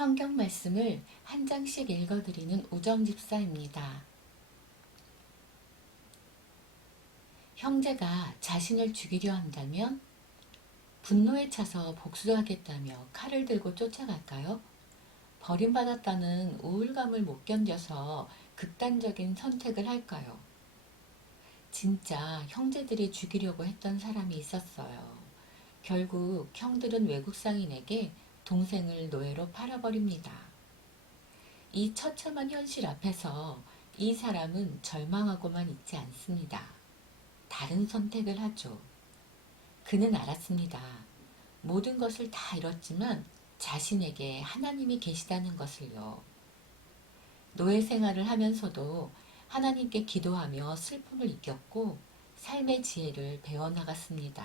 성경 말씀을 한 장씩 읽어드리는 우정 집사입니다. 형제가 자신을 죽이려 한다면 분노에 차서 복수하겠다며 칼을 들고 쫓아갈까요? 버림받았다는 우울감을 못 견뎌서 극단적인 선택을 할까요? 진짜 형제들이 죽이려고 했던 사람이 있었어요. 결국 형들은 외국 상인에게 동생을 노예로 팔아버립니다. 이 처참한 현실 앞에서 이 사람은 절망하고만 있지 않습니다. 다른 선택을 하죠. 그는 알았습니다. 모든 것을 다 잃었지만 자신에게 하나님이 계시다는 것을요. 노예 생활을 하면서도 하나님께 기도하며 슬픔을 이겼고 삶의 지혜를 배워나갔습니다.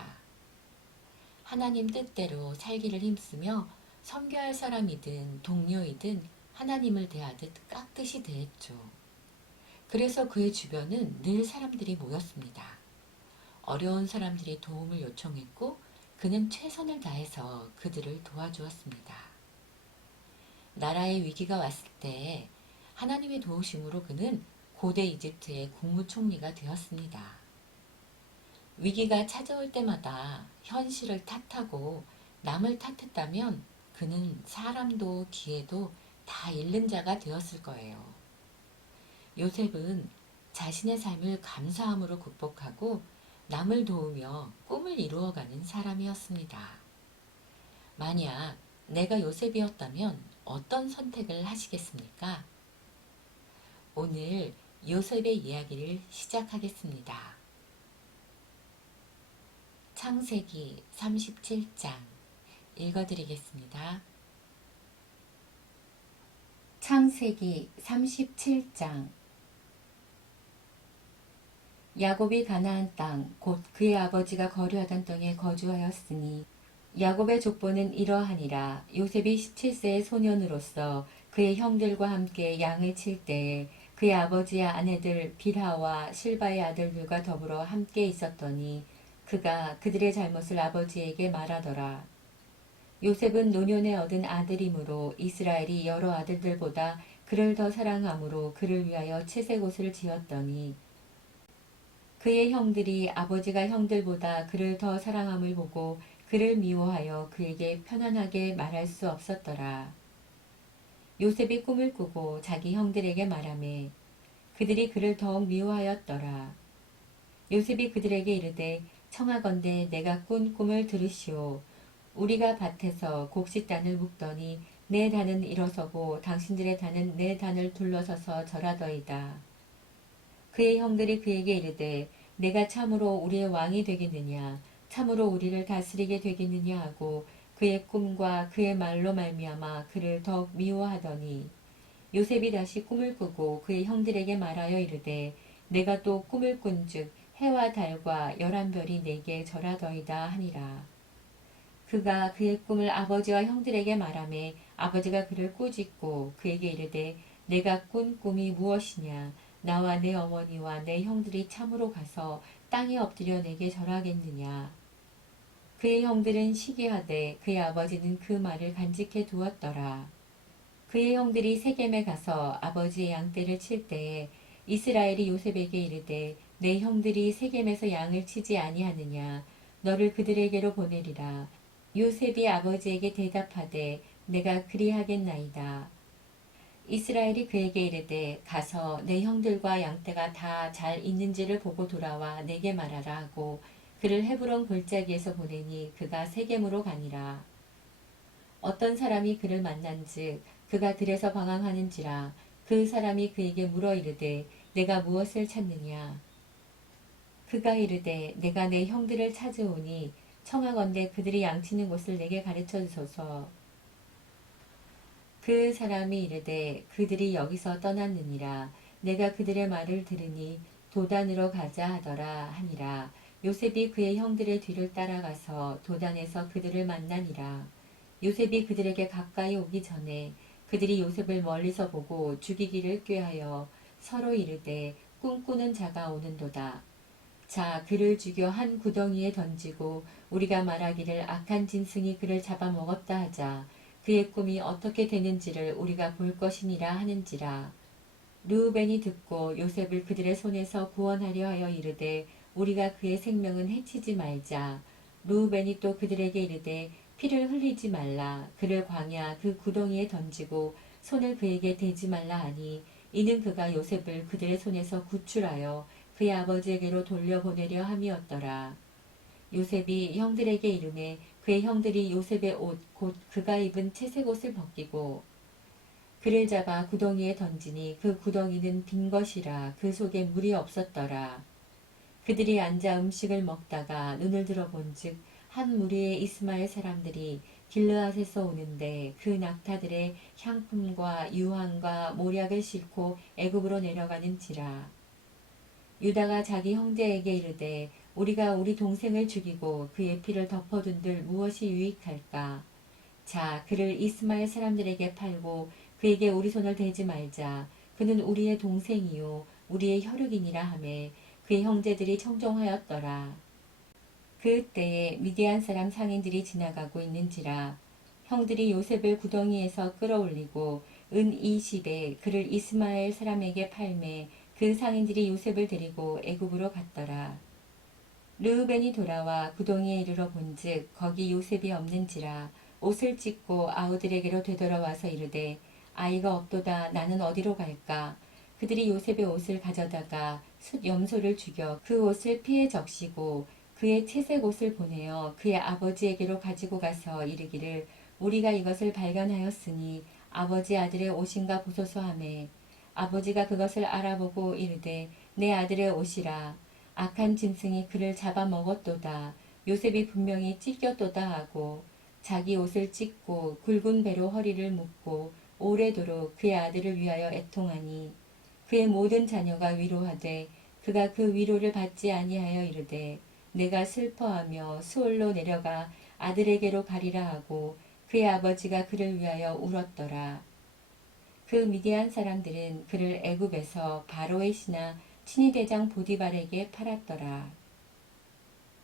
하나님 뜻대로 살기를 힘쓰며 섬겨야 할 사람이든 동료이든 하나님을 대하듯 깍듯이 대했죠. 그래서 그의 주변은 늘 사람들이 모였습니다. 어려운 사람들이 도움을 요청했고 그는 최선을 다해서 그들을 도와주었습니다. 나라에 위기가 왔을 때 하나님의 도우심으로 그는 고대 이집트의 국무총리가 되었습니다. 위기가 찾아올 때마다 현실을 탓하고 남을 탓했다면 그는 사람도 기회도 다 잃는 자가 되었을 거예요. 요셉은 자신의 삶을 감사함으로 극복하고 남을 도우며 꿈을 이루어가는 사람이었습니다. 만약 내가 요셉이었다면 어떤 선택을 하시겠습니까? 오늘 요셉의 이야기를 시작하겠습니다. 창세기 37장 읽어드리겠습니다. 창세기 37장 야곱이 가나안 땅 곧 그의 아버지가 거류하던 땅에 거주하였으니 야곱의 족보는 이러하니라 요셉이 17세의 소년으로서 그의 형들과 함께 양을 칠 때에 그의 아버지의 아내들 빌하와 실바의 아들들과 더불어 함께 있었더니 그가 그들의 잘못을 아버지에게 말하더라. 요셉은 노년에 얻은 아들이므로 이스라엘이 여러 아들들보다 그를 더 사랑함으로 그를 위하여 채색 옷을 지었더니 그의 형들이 아버지가 형들보다 그를 더 사랑함을 보고 그를 미워하여 그에게 편안하게 말할 수 없었더라. 요셉이 꿈을 꾸고 자기 형들에게 말하매 그들이 그를 더욱 미워하였더라. 요셉이 그들에게 이르되 청하건대 내가 꾼 꿈을 들으시오. 우리가 밭에서 곡식단을 묶더니 내 단은 일어서고 당신들의 단은 내 단을 둘러서서 절하더이다. 그의 형들이 그에게 이르되 내가 참으로 우리의 왕이 되겠느냐? 참으로 우리를 다스리게 되겠느냐? 하고 그의 꿈과 그의 말로 말미암아 그를 더욱 미워하더니 요셉이 다시 꿈을 꾸고 그의 형들에게 말하여 이르되 내가 또 꿈을 꾼즉 해와 달과 열한 별이 내게 절하더이다 하니라 그가 그의 꿈을 아버지와 형들에게 말하매 아버지가 그를 꾸짖고 그에게 이르되 내가 꾼 꿈이 무엇이냐 나와 내 어머니와 내 형들이 참으로 가서 땅에 엎드려 내게 절하겠느냐 그의 형들은 시기하되 그의 아버지는 그 말을 간직해 두었더라. 그의 형들이 세겜에 가서 아버지의 양떼를 칠 때에 이스라엘이 요셉에게 이르되 내 형들이 세겜에서 양을 치지 아니하느냐 너를 그들에게로 보내리라. 요셉이 아버지에게 대답하되 내가 그리하겠나이다. 이스라엘이 그에게 이르되 가서 내 형들과 양떼가 다 잘 있는지를 보고 돌아와 내게 말하라 하고 그를 헤브론 골짜기에서 보내니 그가 세겜으로 가니라. 어떤 사람이 그를 만난즉 그가 들에서 방황하는지라 그 사람이 그에게 물어 이르되 내가 무엇을 찾느냐 그가 이르되 내가 내 형들을 찾으오니 청하건대 그들이 양치는 곳을 내게 가르쳐 주소서. 그 사람이 이르되 그들이 여기서 떠났느니라. 내가 그들의 말을 들으니 도단으로 가자 하더라 하니라. 요셉이 그의 형들의 뒤를 따라가서 도단에서 그들을 만나니라. 요셉이 그들에게 가까이 오기 전에 그들이 요셉을 멀리서 보고 죽이기를 꾀하여 서로 이르되 꿈꾸는 자가 오는도다. 자, 그를 죽여 한 구덩이에 던지고 우리가 말하기를 악한 짐승이 그를 잡아먹었다 하자. 그의 꿈이 어떻게 되는지를 우리가 볼 것이니라 하는지라. 르우벤이 듣고 요셉을 그들의 손에서 구원하려 하여 이르되 우리가 그의 생명은 해치지 말자. 르우벤이 또 그들에게 이르되 피를 흘리지 말라. 그를 광야 그 구덩이에 던지고 손을 그에게 대지 말라 하니 이는 그가 요셉을 그들의 손에서 구출하여 그의 아버지에게로 돌려보내려 함이었더라. 요셉이 형들에게 이르매 그의 형들이 요셉의 옷 곧 그가 입은 채색 옷을 벗기고 그를 잡아 구덩이에 던지니 그 구덩이는 빈 것이라 그 속에 물이 없었더라. 그들이 앉아 음식을 먹다가 눈을 들어본즉 한 무리의 이스마엘 사람들이 길르앗에서 오는데 그 낙타들의 향품과 유황과 모략을 싣고 애굽으로 내려가는지라. 유다가 자기 형제에게 이르되 우리가 우리 동생을 죽이고 그의 피를 덮어둔들 무엇이 유익할까? 자, 그를 이스마엘 사람들에게 팔고 그에게 우리 손을 대지 말자. 그는 우리의 동생이요 우리의 혈육이니라 하매 그의 형제들이 청종하였더라. 그때에 미디안 사람 상인들이 지나가고 있는지라 형들이 요셉을 구덩이에서 끌어올리고 은 20에 그를 이스마엘 사람에게 팔매 그 상인들이 요셉을 데리고 애굽으로 갔더라. 르우벤이 돌아와 구덩이에 이르러 본즉 거기 요셉이 없는지라 옷을 찢고 아우들에게로 되돌아와서 이르되 아이가 없도다. 나는 어디로 갈까? 그들이 요셉의 옷을 가져다가 숫 염소를 죽여 그 옷을 피해 적시고 그의 채색 옷을 보내어 그의 아버지에게로 가지고 가서 이르기를 우리가 이것을 발견하였으니 아버지 아들의 옷인가 보소서 하매 아버지가 그것을 알아보고 이르되 내 아들의 옷이라 악한 짐승이 그를 잡아먹었도다 요셉이 분명히 찢겼도다 하고 자기 옷을 찢고 굵은 배로 허리를 묶고 오래도록 그의 아들을 위하여 애통하니 그의 모든 자녀가 위로하되 그가 그 위로를 받지 아니하여 이르되 내가 슬퍼하며 수월로 내려가 아들에게로 가리라 하고 그의 아버지가 그를 위하여 울었더라. 그 미디안 사람들은 그를 애굽에서 바로의 신하 친위대장 보디발에게 팔았더라.